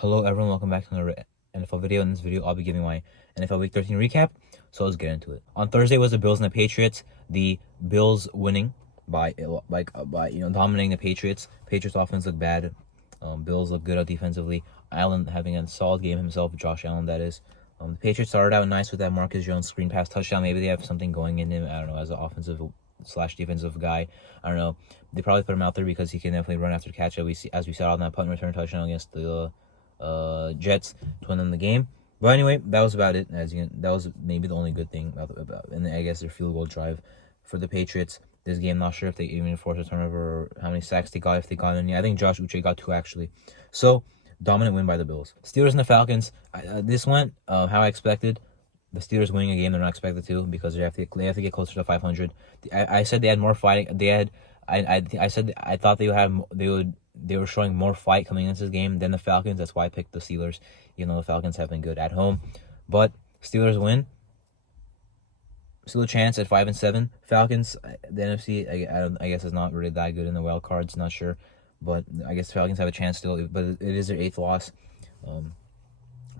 Hello everyone, welcome back to another NFL video. In this video, I'll be giving my NFL Week 13 recap, so let's get into it. On Thursday was the Bills and the Patriots. The Bills winning by dominating the Patriots. Patriots offense looked bad. Bills look good out defensively. Allen having a solid game himself, Josh Allen that is. The Patriots started out nice with that Marcus Jones screen pass touchdown. Maybe they have something going in him. I don't know, as an offensive slash defensive guy. I don't know. They probably put him out there because he can definitely run after catch. As we saw on that punt and return touchdown against the Jets to win them the game. But anyway, that was about it. That was maybe the only good thing about and I guess their field goal drive for the Patriots this game. Not sure if they even forced a turnover or how many sacks they got, if they got any. I think Josh Uche got 2 actually. So dominant win by the Bills. Steelers and the Falcons. This went how I expected. The Steelers winning a game they're not expected to because they have to get closer to 500. I said they had more fighting. They had. I said I thought they were showing more fight coming into this game than the Falcons. That's why I picked the Steelers, even though the Falcons have been good at home. But Steelers win. Still a chance at 5-7. Falcons, the NFC, I guess is not really that good in the wild cards. Not sure, but I guess the Falcons have a chance still. But it is their 8th loss.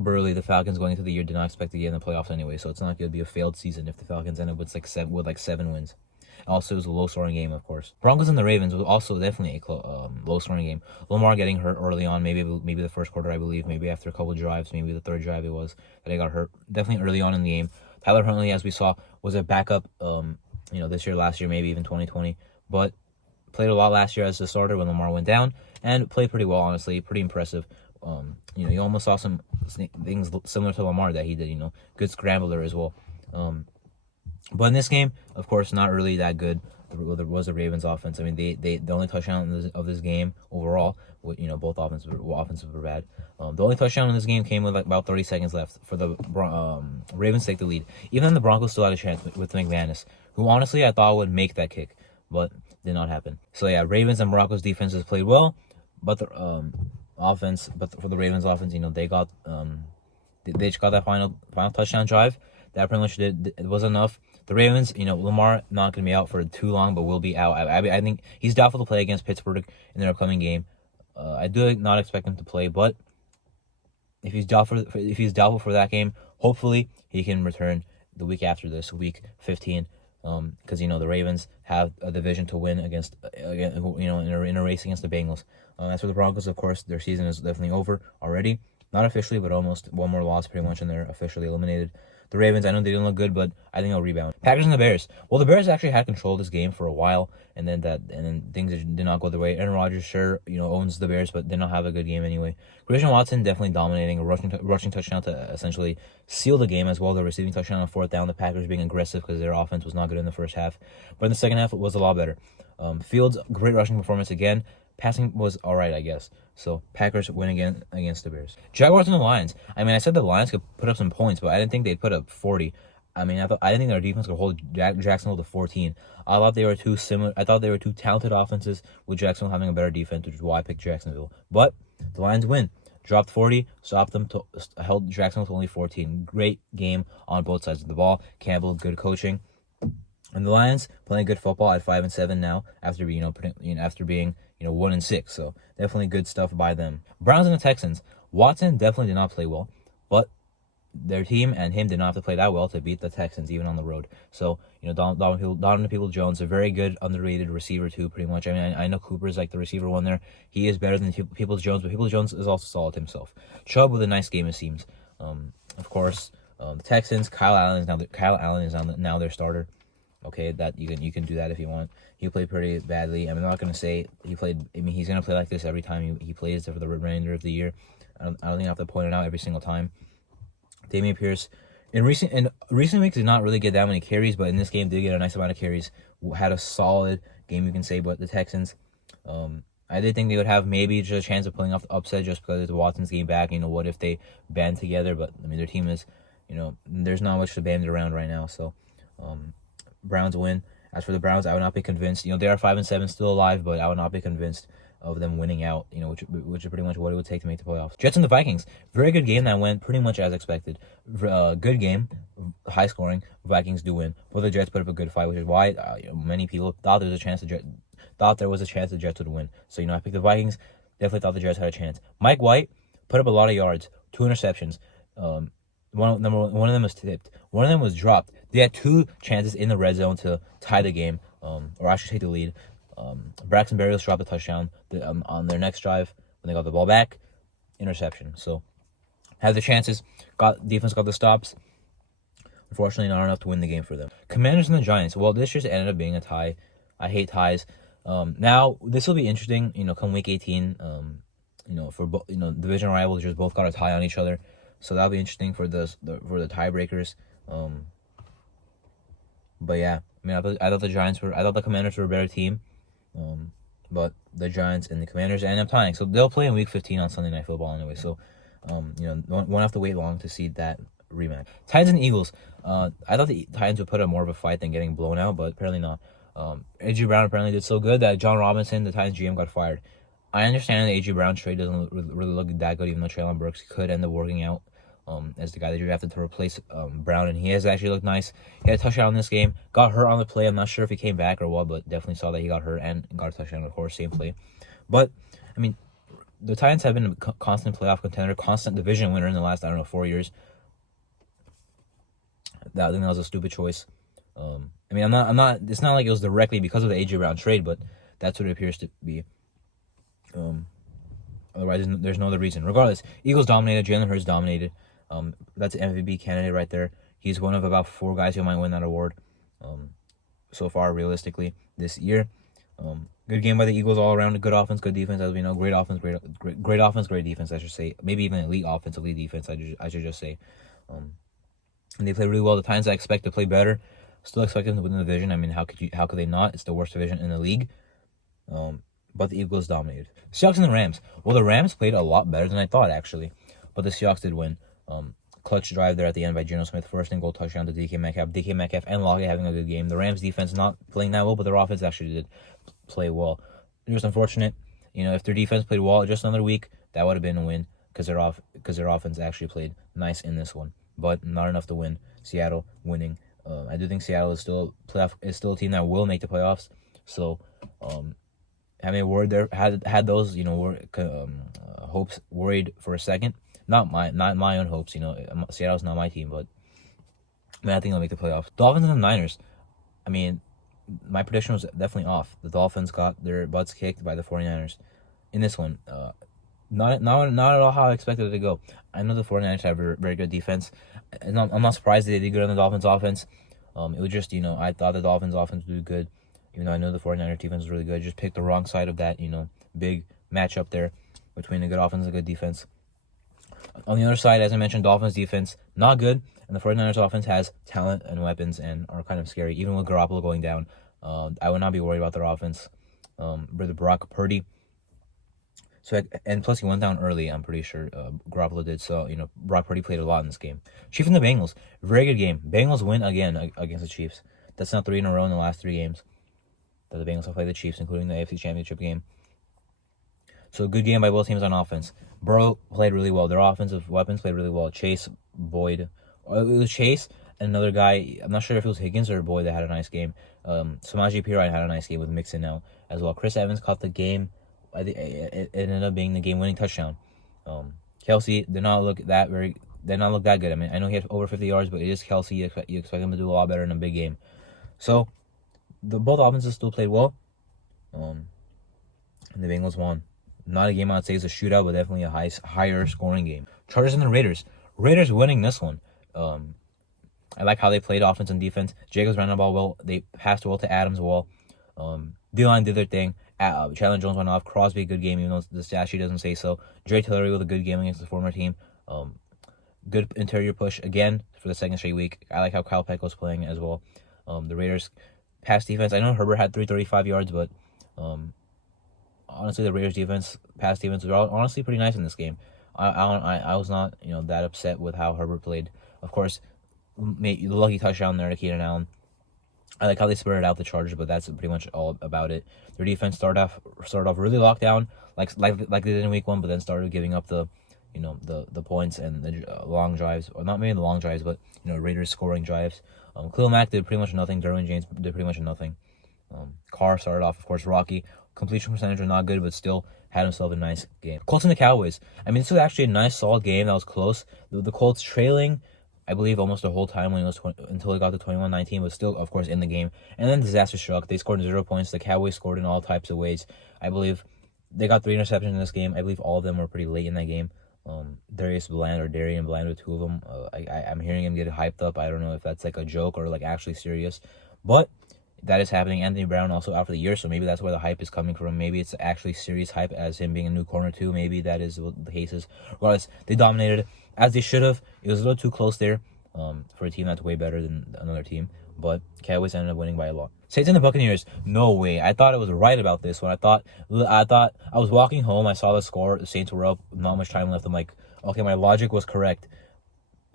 Burley, the Falcons going into the year did not expect to get in the playoffs anyway, so it's not going to be a failed season if the Falcons end up with like 7 wins. Also, it was a low-scoring game, of course. Broncos and the Ravens was also definitely a low-scoring game. Lamar getting hurt early on, maybe the first quarter, I believe, maybe after a couple of drives, maybe the third drive it was that he got hurt. Definitely early on in the game. Tyler Huntley, as we saw, was a backup. This year, last year, maybe even 2020, but played a lot last year as the starter when Lamar went down, and played pretty well. Honestly, pretty impressive. You almost saw some things similar to Lamar that he did. Good scrambler as well. But in this game, of course, not really that good. There was the Ravens offense. I mean, the only touchdown of this game overall, both offensive were bad. The only touchdown in this game came with about 30 seconds left for the Ravens to take the lead. Even then, the Broncos still had a chance with McManus, who honestly I thought would make that kick, but did not happen. So yeah, Ravens and Broncos defenses played well, but the offense, for the Ravens offense, they got they just got that final touchdown drive. That pretty much it was enough. The Ravens, Lamar not going to be out for too long, but will be out. I think he's doubtful to play against Pittsburgh in their upcoming game. I do not expect him to play, but if he's doubtful for that game, hopefully he can return the week after this, week 15. Because the Ravens have a division to win against in a race against the Bengals. As for the Broncos, of course, their season is definitely over already. Not officially, but almost. One more loss, pretty much, and they're officially eliminated. The Ravens, I know they didn't look good, but I think they'll rebound. Packers and the Bears. Well, the Bears actually had control of this game for a while, and then things did not go their way. Aaron Rodgers sure owns the Bears, but did not have a good game anyway. Christian Watson definitely dominating, a rushing touchdown to essentially seal the game, as well as the receiving touchdown on 4th down. The Packers being aggressive because their offense was not good in the first half, but in the second half it was a lot better. Fields, great rushing performance again. Passing was all right, I guess. So Packers win again against the Bears. Jaguars and the Lions. I mean, I said the Lions could put up some points, but I didn't think they'd put up 40. I mean, I didn't think their defense could hold Jacksonville to 14. I thought they were too similar. I thought they were two talented offenses with Jacksonville having a better defense, which is why I picked Jacksonville. But the Lions win. Dropped 40, stopped them, held Jacksonville to only 14. Great game on both sides of the ball. Campbell, good coaching. And the Lions playing good football at 5-7 now after being 1-6. So definitely good stuff by them. Browns and the Texans. Watson definitely did not play well, but their team and him did not have to play that well to beat the Texans even on the road. So Donovan Peoples-Jones, a very good underrated receiver too. Pretty much. I mean, I know Cooper's like the receiver one there. He is better than Peoples-Jones, but Peoples-Jones is also solid himself. Chubb with a nice game it seems. Of course, the Texans. Kyle Allen is now their starter. Okay, that you can do that if you want. He played pretty badly. I'm not gonna say he played. I mean, he's gonna play like this every time he plays for the remainder of the year. I don't think I have to point it out every single time. Dameon Pierce in recent weeks did not really get that many carries, but in this game did get a nice amount of carries. Had a solid game, you can say. But the Texans, I did think they would have maybe just a chance of pulling off the upset just because it's Watson's game back. What if they band together? But I mean, their team is, there's not much to band around right now. So, Browns win. As for the Browns, I would not be convinced. They are 5-7, still alive, but I would not be convinced of them winning out. Which is pretty much what it would take to make the playoffs. Jets and the Vikings, very good game that went pretty much as expected. Good game, high scoring. Vikings do win, but the Jets put up a good fight, which is why many people thought there was a chance the Jets would win. So I picked the Vikings. Definitely thought the Jets had a chance. Mike White put up a lot of yards, 2 interceptions. One of them was tipped. One of them was dropped. They had 2 chances in the red zone to tie the game, or actually take the lead. Braxton Berrios dropped a touchdown on their next drive when they got the ball back. Interception. So had the chances. Defense got the stops. Unfortunately, not enough to win the game for them. Commanders and the Giants. Well, this just ended up being a tie. I hate ties. Now this will be interesting. Come week 18. For division rivals just both got a tie on each other. So that'll be interesting for the tiebreakers. But yeah, I thought the Commanders were a better team. But the Giants and the Commanders ended up tying. So they'll play in week 15 on Sunday Night Football anyway. So, won't have to wait long to see that rematch. Titans and Eagles. I thought the Titans would put up more of a fight than getting blown out, but apparently not. A.J. Brown apparently did so good that John Robinson, the Titans GM, got fired. I understand the A.J. Brown trade doesn't really look that good, even though Treylon Burks could end up working out as the guy they drafted to replace Brown, and he has actually looked nice. He had a touchdown in this game. Got hurt on the play. I'm not sure if he came back or what, but definitely saw that he got hurt and got a touchdown, of course, same play. But, the Titans have been a constant playoff contender, constant division winner in the last, 4 years. I think that was a stupid choice. I'm not. It's not like it was directly because of the A.J. Brown trade, but that's what it appears to be. Otherwise, there's no other reason. Regardless, Eagles dominated. Jalen Hurts dominated. That's an MVP candidate right there. He's one of about 4 guys who might win that award. So far, realistically, this year. Good game by the Eagles all around. Good offense, good defense. As we know, great offense, great offense, great defense. I should say, maybe even elite offense, elite defense. I should just say. And they played really well. The Titans I expect to play better. Still expect them to win the division. How could they not? It's the worst division in the league. But the Eagles dominated. Seahawks and the Rams. Well, the Rams played a lot better than I thought, actually. But the Seahawks did win. Clutch drive there at the end by Geno Smith. First and goal touchdown to DK Metcalf. DK Metcalf and Lockett having a good game. The Rams defense not playing that well, but their offense actually did play well. Just unfortunate. If their defense played well just another week, that would have been a win because their offense actually played nice in this one. But not enough to win. Seattle winning. I do think Seattle is still a team that will make the playoffs. So, having a word there, had those hopes worried for a second. Not my own hopes. Seattle's not my team, but I think they'll make the playoffs. Dolphins and the Niners. My prediction was definitely off. The Dolphins got their butts kicked by the 49ers in this one. Not at all how I expected it to go. I know the 49ers have a very good defense. I'm not surprised they did good on the Dolphins offense. It was just, I thought the Dolphins offense would do good, even though I know the 49ers defense was really good. Just picked the wrong side of that, big matchup there between a good offense and a good defense. On the other side, as I mentioned, Dolphins defense, not good. And the 49ers offense has talent and weapons and are kind of scary. Even with Garoppolo going down, I would not be worried about their offense. With Brock Purdy. So, and plus he went down early, I'm pretty sure Garoppolo did. So, Brock Purdy played a lot in this game. Chiefs and the Bengals. Very good game. Bengals win again against the Chiefs. That's now 3 in a row in the last 3 games that the Bengals have played the Chiefs, including the AFC Championship game. So, good game by both teams on offense. Burrow played really well. Their offensive weapons played really well. Chase, Boyd. It was Chase and another guy. I'm not sure if it was Higgins or Boyd that had a nice game. Samaje Perine had a nice game with Mixon now as well. Chris Evans caught the game. It ended up being the game-winning touchdown. Kelsey did not look that good. I know he had over 50 yards, but it is Kelsey. You expect him to do a lot better in a big game. So, both offenses still played well. And the Bengals won. Not a game I'd say is a shootout, but definitely a higher scoring game. Chargers and the Raiders. Raiders winning this one. I like how they played offense and defense. Jacobs ran the ball well. They passed well to Adams well. D-line did their thing. Chandler Jones went off. Crosby, good game, even though the stat sheet doesn't say so. Dre Tillery with a good game against the former team. Good interior push again for the second straight week. I like how Kyle Peck was playing as well. The Raiders pass defense. I know Herbert had 335 yards, but honestly, the Raiders pass defense was honestly pretty nice in this game. I was not that upset with how Herbert played. Of course, the lucky touchdown there to Keenan Allen. I like how they spurred out the Chargers, but that's pretty much all about it. Their defense started off really locked down, like they did in week 1, but then started giving up the points and the long drives, or not maybe the long drives, but Raiders scoring drives. Khalil Mack did pretty much nothing. Derwin James did pretty much nothing. Carr started off, of course, rocky. completion percentage are not good, but still had himself a nice game. Colts and the Cowboys. I mean, this was actually a nice, solid game that was close. The Colts trailing, I believe, almost the whole time when it was until it got to 21-19, but still, of course, in the game. And then disaster struck. They scored 0 points. The Cowboys scored in all types of ways. I believe they got 3 interceptions in this game. I believe all of them were pretty late in that game. Darian Bland with 2 of them. I'm hearing him get hyped up. I don't know if that's like a joke or like actually serious, but that is happening. Anthony Brown also out for the year, so maybe that's where the hype is coming from. Maybe it's actually serious hype as him being a new corner too. Maybe that is what the case is. Regardless, they dominated as they should have. It was a little too close there for a team that's way better than another team, but Cowboys ended up winning by a lot. Saints and the Buccaneers, no way. I thought I was right about this one. I thought I was walking home. I saw the score. The Saints were up. Not much time left. I'm like, okay, my logic was correct.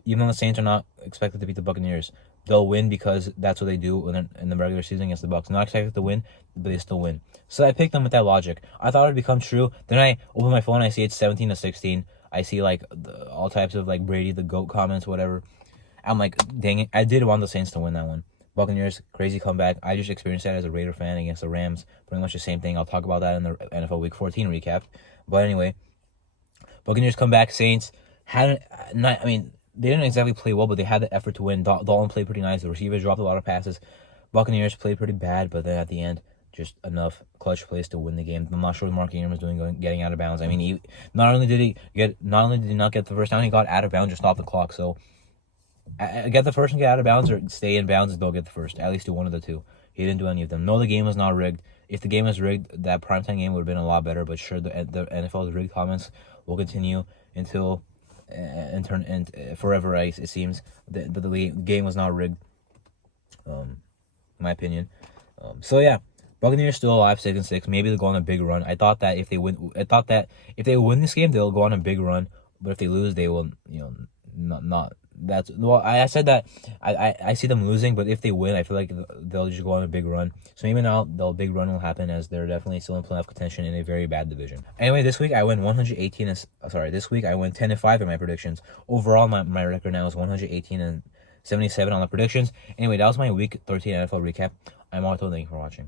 Even though the Saints are not expected to beat the Buccaneers, they'll win because that's what they do in the regular season against the Bucs. Not expected to win, but they still win. So I picked them with that logic. I thought it would become true. Then I open my phone. I see it's 17-16. I see like all types of like Brady the GOAT comments, whatever. I'm like, dang it! I did want the Saints to win that one. Buccaneers, crazy comeback. I just experienced that as a Raider fan against the Rams. Pretty much the same thing. I'll talk about that in the NFL Week 14 recap. But anyway, Buccaneers come back. Saints they didn't exactly play well, but they had the effort to win. Dalton played pretty nice. The receivers dropped a lot of passes. Buccaneers played pretty bad, but then at the end, just enough clutch plays to win the game. I'm not sure what Mark Ingram was doing getting out of bounds. I mean, he not only did he not get the first down, he got out of bounds, just stopped the clock. So get the first and get out of bounds, or stay in bounds and don't get the first. At least do one of the two. He didn't do any of them. No, the game was not rigged. If the game was rigged, that primetime game would have been a lot better. But sure, the NFL's rigged comments will continue until forever. It seems that the game was not rigged. In my opinion. So yeah, Buccaneers still alive, 6-6. Maybe they'll go on a big run. I thought that if they win this game, they'll go on a big run. But if they lose, they will, not. I said that I see them losing, but if they win, I feel like they'll just go on a big run. So maybe now the big run will happen, as they're definitely still in playoff contention in a very bad division. Anyway, this week I went 10-5 in my predictions. Overall, my record now is 118-77 on the predictions. Anyway, that was my week 13 NFL recap. I'm Arto. Thank you for watching.